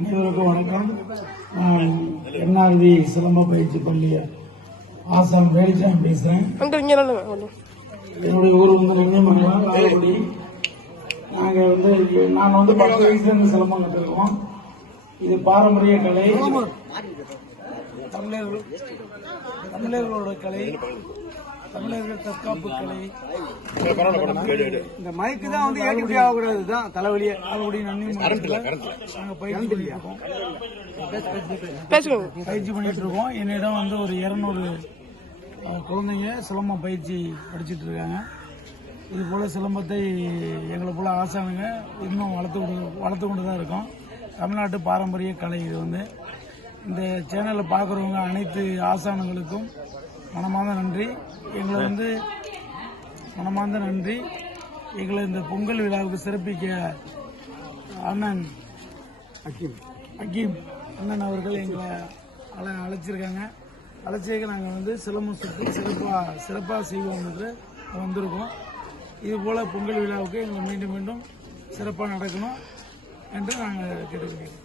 அனைவருக்கும் வணக்கம். நான் என்ஆர்வி சிலம்ப பயிற்சி பள்ளி ஆசாம் வேலுசாமி பேசுறேன். என்னுடைய ஊர் வந்து நெல்லிமங்கலம் காரைக்குடி. நான் 10 வயசுல இருந்து சிலம்பம் கற்றுருக்கோம். இது பாரம்பரிய கலை, தமிழர்களோட கலை, தமிழர்கள் தற்காப்பு கலை. இந்த மைக்கு தான் வந்து ஏற்றுப்படி ஆகக்கூடாது தான் தலைவலியே. ஆகக்கூடிய நன்மை நாங்கள் பயிற்சி பண்ணிட்டு இருக்கோம். என்னிடம் வந்து ஒரு 200 குழந்தைங்க சிலம்பம் பயிற்சி படிச்சுட்டு இருக்காங்க. இது போல சிலம்பத்தை எங்களை போல ஆசானுங்க இன்னும் வளர்த்து கொண்டு தான் இருக்கோம். தமிழ்நாட்டு பாரம்பரிய கலை இது வந்து. இந்த சேனலை பார்க்குறவங்க அனைத்து ஆசானுங்களுக்கும் மனமார்ந்த நன்றி. எங்களை இந்த பொங்கல் விழாவுக்கு சிறப்பிக்க அண்ணன் அக்கீம் அண்ணன் அவர்கள் எங்களை அழைச்சிருக்காங்க. அழைச்சிக்க நாங்கள் வந்து சிலம்பம் சுற்றி சிறப்பாக செய்வோம் என்று வந்திருக்கோம். இது போல பொங்கல் விழாவுக்கு எங்களை மீண்டும் மீண்டும் சிறப்பாக நடக்கணும் என்று நாங்கள் கேட்டுக்கிறோம்.